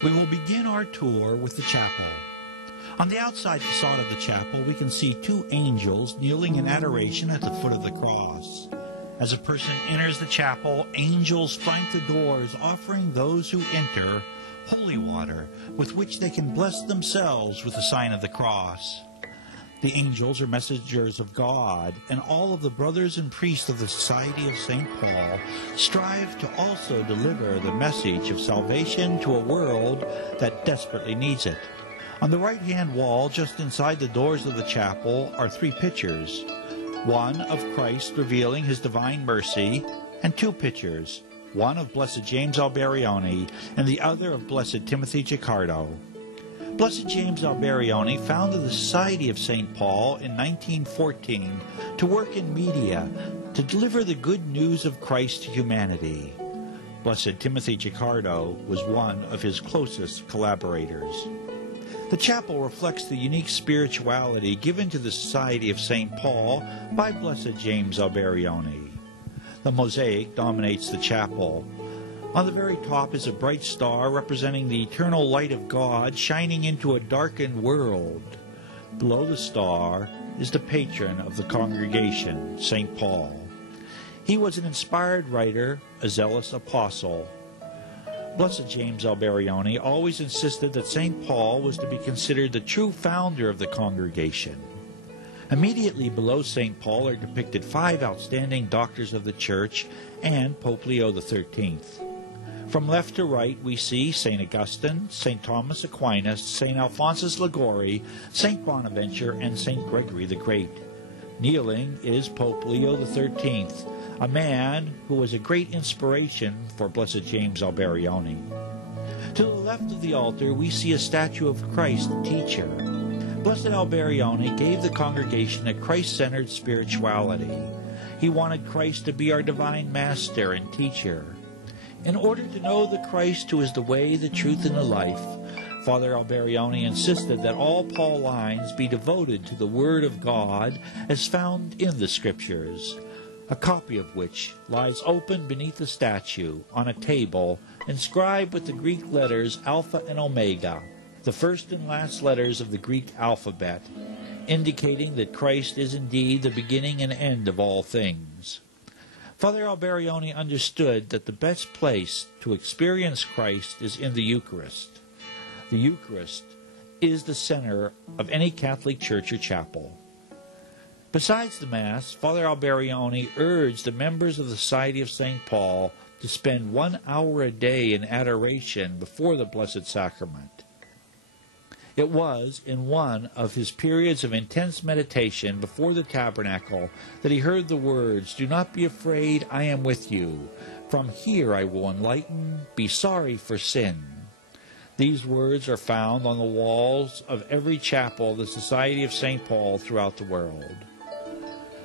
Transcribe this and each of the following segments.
We will begin our tour with the chapel. On the outside facade of the chapel, we can see two angels kneeling in adoration at the foot of the cross. As a person enters the chapel, angels flank the doors, offering those who enter holy water, with which they can bless themselves with the sign of the cross. The angels are messengers of God, and all of the brothers and priests of the Society of St. Paul strive to also deliver the message of salvation to a world that desperately needs it. On the right-hand wall, just inside the doors of the chapel, are three pictures. One of Christ revealing his divine mercy, and two pictures, one of Blessed James Alberione and the other of Blessed Timothy Gicardo. Blessed James Alberione founded the Society of St. Paul in 1914 to work in media, to deliver the good news of Christ to humanity. Blessed Timothy Gicardo was one of his closest collaborators. The chapel reflects the unique spirituality given to the Society of St. Paul by Blessed James Alberione. The mosaic dominates the chapel. On the very top is a bright star representing the eternal light of God shining into a darkened world. Below the star is the patron of the congregation, St. Paul. He was an inspired writer, a zealous apostle. Blessed James Alberione always insisted that St. Paul was to be considered the true founder of the congregation. Immediately below St. Paul are depicted 5 outstanding doctors of the Church and Pope Leo XIII. From left to right we see St. Augustine, St. Thomas Aquinas, St. Alphonsus Liguori, St. Bonaventure, and St. Gregory the Great. Kneeling is Pope Leo XIII, a man who was a great inspiration for Blessed James Alberione. To the left of the altar we see a statue of Christ, the teacher. Blessed Alberione gave the congregation a Christ-centered spirituality. He wanted Christ to be our divine master and teacher. In order to know the Christ who is the way, the truth, and the life, Father Alberione insisted that all Paulines be devoted to the Word of God as found in the Scriptures, a copy of which lies open beneath the statue on a table inscribed with the Greek letters Alpha and Omega, the first and last letters of the Greek alphabet, indicating that Christ is indeed the beginning and end of all things. Father Alberione understood that the best place to experience Christ is in the Eucharist. The Eucharist is the center of any Catholic church or chapel. Besides the Mass, Father Alberione urged the members of the Society of St. Paul to spend 1 hour a day in adoration before the Blessed Sacrament. It was in one of his periods of intense meditation before the tabernacle that he heard the words, "Do not be afraid, I am with you. From here I will enlighten, be sorry for sin." These words are found on the walls of every chapel of the Society of St. Paul throughout the world.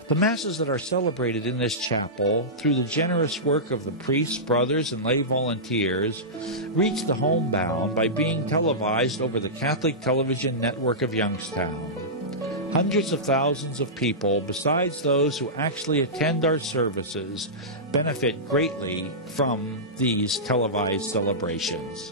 The Masses that are celebrated in this chapel, through the generous work of the priests, brothers, and lay volunteers, reach the homebound by being televised over the Catholic television network of Youngstown. Hundreds of thousands of people, besides those who actually attend our services, benefit greatly from these televised celebrations.